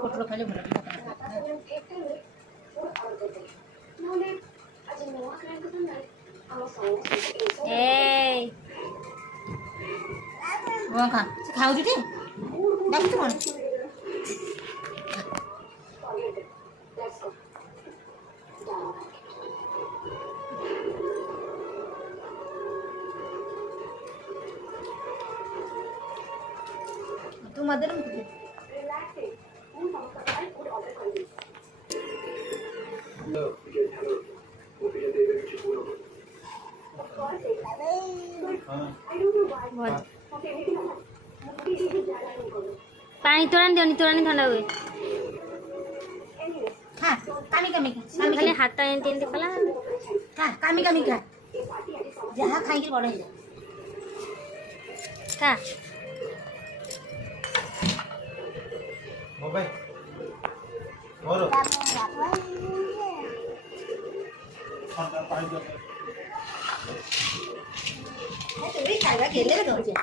ପୋଟଳ ଖାଇଲେ ଭଲ ଏଇ କଣ ଖା ସେ ଖାଉଛି ଟି ଡାକୁଛୁ କଣ ତୁ ମଦର पानी तोरानी दियोनी तोरानी ठंडा हुए खा कामी कामी खाली हाथ एंटी एंटी कला खा कामी कामी खा जहाँ खाई बड़ हो का मोबाइल मोर खाଇବା କେଲେ ଦଉଛି